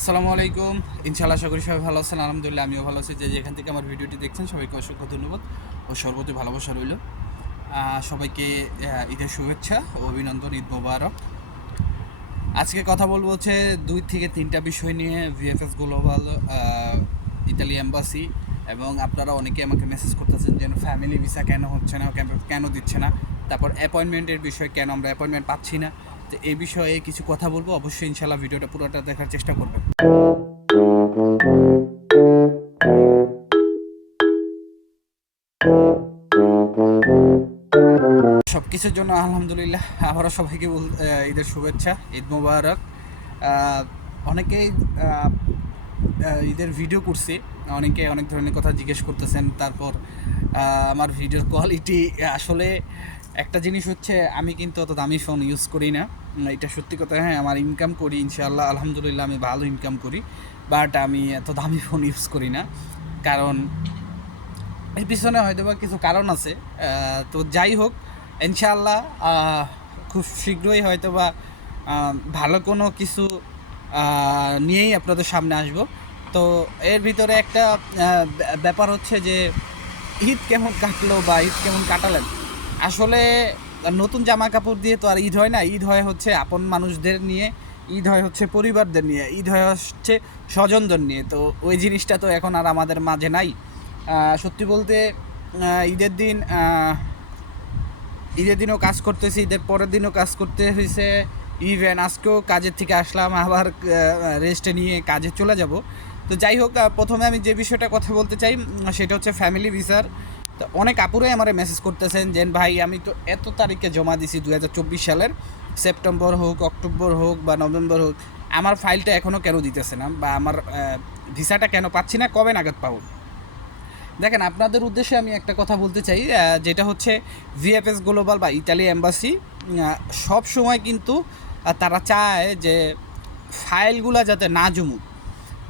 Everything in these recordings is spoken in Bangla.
আসসালামু আলাইকুম। ইনশাআল্লাহ আশা করি সবাই ভালো আছেন, আলহামদুলিল্লাহ আমিও ভালো আছি। যে যেখান থেকে আমার ভিডিওটি দেখছেন, সবাইকে অসংখ্য ধন্যবাদ ও সর্বতি ভালোবাসা রইল। সবাইকে ঈদের শুভেচ্ছা ও অভিনন্দন, ঈদ মোবারক। আজকে কথা বলব হচ্ছে দুই থেকে তিনটা বিষয় নিয়ে ভিএফএস গ্লোবাল ইতালি এম্বাসি এবং আপনারা অনেকে আমাকে মেসেজ করতেছেন যেন ফ্যামিলি ভিসা কেন হচ্ছে না, কেন- দিচ্ছে না, তারপর অ্যাপয়েন্টমেন্টের বিষয় কেন, আমরা অ্যাপয়েন্টমেন্ট পাচ্ছি না। এই বিষয়ে কিছু কথা বলব। অবশ্যই ইনশাল্লাহ ভিডিওটা পুরোটা দেখার চেষ্টা করবেন। সব কিছুর জন্য আলহামদুলিল্লাহ, আবারও সবাইকে বল- ঈদের শুভেচ্ছা, ঈদ মোবারক। অনেকেই ঈদের ভিডিও করছি। অনেকে অনেক ধরনের কথা জিজ্ঞেস করতেছেন, তারপর আমার ভিডিওর কোয়ালিটি আসলে একটা জিনিস হচ্ছে, আমি কিন্তু অত দামি ফোন ইউজ করি না। এটা সত্যি কথা হ্যাঁ আমার ইনকাম করি, ইনশাআল্লাহ, আলহামদুলিল্লাহ, আমি ভালো ইনকাম করি বাট আমি এত দামি ফোন ইউজ করি না। কারণ, এর পিছনে হয়তো বা কিছু কারণ আছে তো যাই হোক, ইনশাআল্লাহ খুব শীঘ্রই হয়তো বা ভালো কোনো কিছু নিয়েই আপনাদের সামনে আসব। তো এর ভিতরে একটা ব্যাপার হচ্ছে যে, ঈদ কেমন কাটলো বা ঈদ কেমন কাটালেন? আসলে নতুন জামা কাপড় দিয়ে তো আর ঈদ হয় না। ঈদ হয় হচ্ছে আপন মানুষদের নিয়ে, ঈদ হয় হচ্ছে পরিবারদের নিয়ে, ঈদ হয় হচ্ছে স্বজনদের নিয়ে। তো ওই জিনিসটা তো এখন আর আমাদের মাঝে নাই। সত্যি বলতে ঈদের দিন ঈদের দিনও কাজ করতেছি, ঈদের পরের দিনও কাজ করতে হয়েছে ইভেন আজকেও কাজের থেকে আসলাম, আবার রেস্টে নিয়ে কাজে চলে যাব। তো যাই হোক প্রথমে আমি যে বিষয়টা কথা বলতে চাই সেটা হচ্ছে ফ্যামিলি ভিসার তো অনেক আপুরাই আমার মেসেজ করতেছেন যে, ভাই, আমি তো এত তারিখে জমা দিছি দু হাজার চব্বিশ সালের। সেপ্টেম্বর হোক, অক্টোবর হোক বা নভেম্বর হোক, আমার ফাইলটা এখনও কেন দিতেছে না? বা আমার ভিসাটা কেন পাচ্ছি না? কবে নাগাদ পাবো? দেখেন, আপনাদের উদ্দেশ্যে আমি একটা কথা বলতে চাই যেটা হচ্ছে ভিএফএস গ্লোবাল বা ইতালি এম্বাসি সব সময় কিন্তু তারা চায় যে ফাইলগুলা যাতে না জমুক।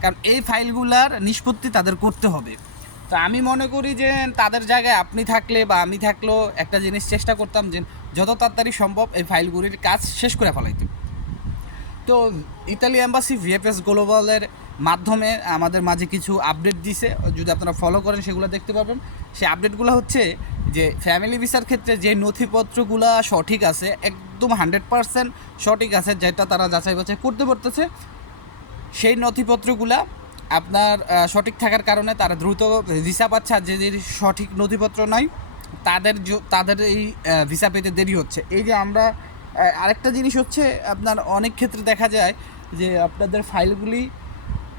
কারণ এই ফাইলগুলার নিষ্পত্তি তাদের করতে হবে। তো আমি মনে করি যে তাদের জায়গায় আপনি থাকলে বা আমি থাকলেও একটা জিনিস চেষ্টা করতাম যে যত তাড়াতাড়ি সম্ভব এই ফাইলগুলির কাজ শেষ করে ফেলাইতে। তো ইতালি এম্বাসি ভিএফএস গ্লোবালের মাধ্যমে আমাদের মাঝে কিছু আপডেট দিছে। যদি আপনারা ফলো করেন সেগুলো দেখতে পাবেন সেই আপডেটগুলো হচ্ছে যে ফ্যামিলি ভিসার ক্ষেত্রে যে নথিপত্রগুলো সঠিক আছে, একদম হান্ড্রেড পারসেন্ট সঠিক আছে, যেটা তারা যাচাই বাছাই করতে পারতেছে, সেই নথিপত্রগুলা আপনার সঠিক থাকার কারণে তারা দ্রুত ভিসা পাচ্ছে আর যে যে সঠিক নথিপত্র নয় তাদের তাদের এই ভিসা পেতে দেরি হচ্ছে। এই যে আমরা আরেকটা জিনিস হচ্ছে আপনার অনেক ক্ষেত্রে দেখা যায় যে আপনাদের ফাইলগুলি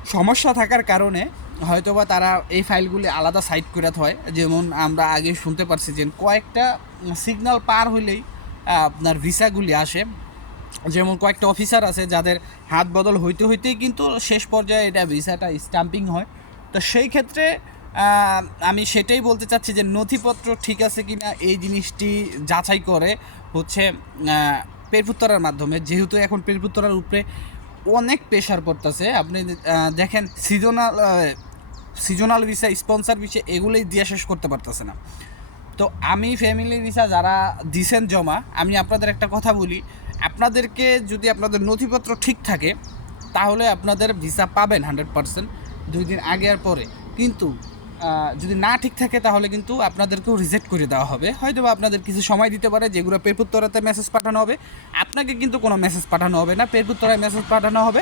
সমস্যা থাকার কারণে হয়তোবা তারা এই ফাইলগুলি আলাদা সাইড করে হয় যেমন আমরা আগে শুনতে পারছি যে কয়েকটা সিগন্যাল পার আহ, আপনার ভিসাগুলি আসে। যেমন কয়েকটা অফিসার আছে যাদের হাত বদল হইতে হইতেই কিন্তু শেষ পর্যায়ে এটা ভিসাটা স্টাম্পিং হয়। তো সেই ক্ষেত্রে আমি সেটাই বলতে চাচ্ছি যে নথিপত্র ঠিক আছে কিনা এই জিনিসটি যাচাই করে হচ্ছে পেরপুত্তরার মাধ্যমে। যেহেতু এখন পেরপুত্তরার উপরে অনেক প্রেশার পড়তেছে। আপনি দেখেন seasonal seasonal visa sponsor visa এগুলোই দিয়ে শেষ করতে পারতেছে না। তো আমি ফ্যামিলি ভিসা যারা দিছেন জমা, আমি আপনাদের একটা কথা বলি আপনাদেরকে যদি আপনাদের নথিপত্র ঠিক থাকে, তাহলে আপনাদের ভিসা পাবেন হান্ড্রেড পার্সেন্ট দুই দিন আগে আর পরে। কিন্তু যদি না ঠিক থাকে, তাহলে কিন্তু আপনাদেরকেও রিজেক্ট করে দেওয়া হবে। হয়তো আপনাদের কিছু সময় দিতে পারে, যেগুলো পেরপুত্তরাতে মেসেজ পাঠানো হবে। আপনাকে কিন্তু কোনো মেসেজ পাঠানো হবে না। পেরপুত্তরায় মেসেজ পাঠানো হবে।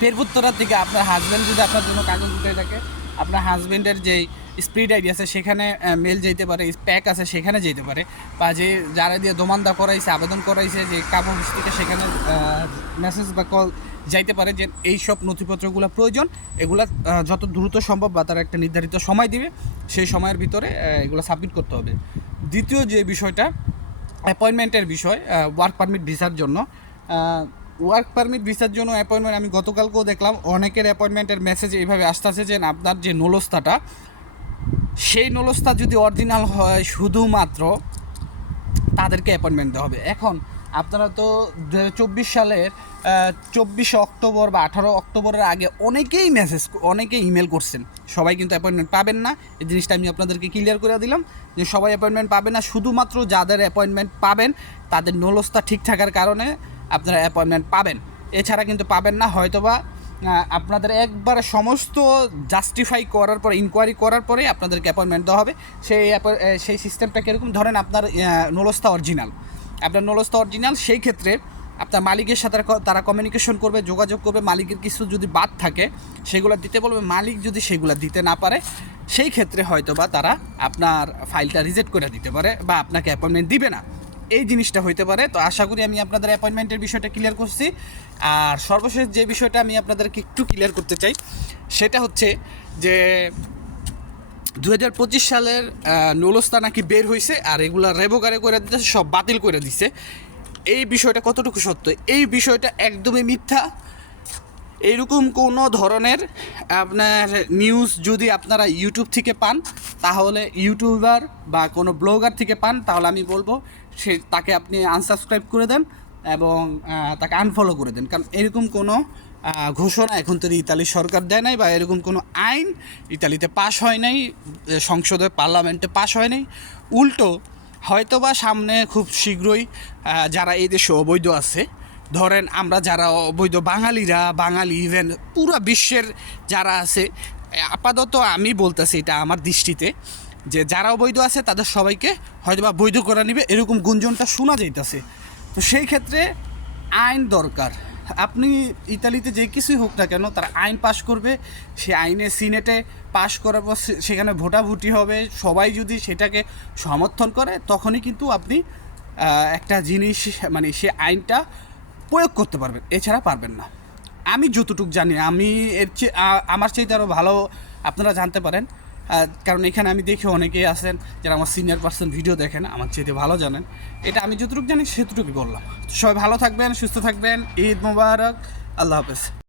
পেরপুত্তরার থেকে আপনার হাজব্যান্ড যদি আপনার জন্য কাগজ উঠে থাকে, আপনার হাজব্যান্ডের যেই স্পিড আইডি আছে, সেখানে মেল যেতে পারে প্যাক আছে, সেখানে যেতে পারে। বা যে যারা দিয়ে দোমান্দা করাইছে, আবেদন করাইছে, যে কাগজ থেকে সেখানে মেসেজ বা কল যাইতে পারে যে এই সব নথিপত্রগুলো প্রয়োজন, এগুলা যত দ্রুত সম্ভব বা তারা একটা নির্ধারিত সময় দিবে, সেই সময়ের ভিতরে এগুলো সাবমিট করতে হবে। দ্বিতীয় যে বিষয়টা অ্যাপয়েন্টমেন্টের বিষয় ওয়ার্ক পারমিট ভিসার জন্য ওয়ার্ক পারমিট ভিসার জন্য অ্যাপয়েন্টমেন্ট আমি গতকালকেও দেখলাম, অনেকের অ্যাপয়েন্টমেন্টের মেসেজ এইভাবে আসতেছে যে, আপনার যে নলস্তাটা সেই নলস্তা যদি অরিজিনাল হয় শুধুমাত্র, তাদেরকে অ্যাপয়েন্টমেন্ট দেওয়া হবে। এখন আপনারা তো দু সালের চব্বিশে অক্টোবর বা আঠারো অক্টোবরের আগে অনেকেই মেসেজ অনেকেই ইমেল করছেন। সবাই কিন্তু অ্যাপয়েন্টমেন্ট পাবেন না। এই জিনিসটা আমি আপনাদেরকে ক্লিয়ার করে দিলাম যে সবাই অ্যাপয়েন্টমেন্ট পাবেন না। শুধুমাত্র যাদের অ্যাপয়েন্টমেন্ট পাবেন, তাদের নলস্তা ঠিক থাকার কারণে আপনারা অ্যাপয়েন্টমেন্ট পাবেন। এছাড়া কিন্তু পাবেন না, হয়তোবা আপনাদের একবার সমস্ত জাস্টিফাই করার পরে ইনকোয়ারি করার পরে আপনাদেরকে অ্যাপয়েন্টমেন্ট দেওয়া হবে। সেই সেই সিস্টেমটা কীরকম? ধরেন আপনার নলস্তা অরিজিনাল আপনার নলস্তা অরিজিনাল সেই ক্ষেত্রে আপনার মালিকের সাথে তারা কমিউনিকেশন করবে, যোগাযোগ করবে। মালিকের কিছু যদি বাদ থাকে, সেগুলো দিতে বলবে। মালিক যদি সেগুলো দিতে না পারে, সেই ক্ষেত্রে হয়তো বা তারা আপনার ফাইলটা রিজেক্ট করে দিতে পারে বা আপনাকে অ্যাপয়েন্টমেন্ট দিবে না। এই জিনিসটা হইতে পারে। তো আশা করি আমি আপনাদের অ্যাপয়েন্টমেন্টের বিষয়টা ক্লিয়ার করছি। আর সর্বশেষ যে বিষয়টা আমি আপনাদেরকে একটু ক্লিয়ার করতে চাই, সেটা হচ্ছে যে দু হাজার পঁচিশ সালের নৌলস্তা নাকি বের হয়েছে আর এগুলা রেবোকারে করে দিতেছে, সব বাতিল করে দিছে। এই বিষয়টা কতটুকু সত্য? এই বিষয়টা একদমই মিথ্যা। এইরকম কোনো ধরনের আপনার নিউজ যদি আপনারা ইউটিউব থেকে পান, তাহলে ইউটিউবার বা কোনো ব্লগার থেকে পান, তাহলে আমি বলব সে তাকে আপনি আনসাবস্ক্রাইব করে দেন এবং তাকে আনফলো করে দেন। কারণ এরকম কোনো ঘোষণা এখন তো ইতালি সরকার দেয় নাই বা এরকম কোনো আইন ইতালিতে পাশ হয় নাই সংসদে, পার্লামেন্টে পাশ হয় নাই। উল্টো হয়তোবা সামনে খুব শীঘ্রই যারা এই দেশে অবৈধ আছে, ধরেন আমরা যারা অবৈধ বাঙালিরা, বাঙালি ইভেন পুরো বিশ্বের যারা আছে আপাতত আমি বলতেছি এটা আমার দৃষ্টিতে যে যারা অবৈধ আছে, তাদের সবাইকে হয়তো বা বৈধ করে নিবে। এরকম গুঞ্জনটা শোনা যাইতেছে। তো সেই ক্ষেত্রে আইন দরকার। আপনি ইতালিতে যে কিছুই হোক না কেন, তার আইন পাশ করবে। সে আইনে, সিনেটে পাশ করার পর সেখানে ভোটাভুটি হবে। সবাই যদি সেটাকে সমর্থন করে, তখনই কিন্তু আপনি একটা জিনিস মানে সে আইনটা প্রয়োগ করতে পারবেন। এছাড়া পারবেন না। আমি যতটুকু জানি, আমি এর চেয়ে আমার চাইতে আরও ভালো আপনারা জানতে পারেন কারণ এখানে আমি দেখি অনেকেই আছেন যারা আমার সিনিয়র পার্সন ভিডিও দেখেন, আমার চেয়ে ভালো জানেন। এটা আমি যতটুকু জানি সেতটুকুই বললাম। সবাই ভালো থাকবেন, সুস্থ থাকবেন। ঈদ মুবারক। আল্লাহ হাফেজ।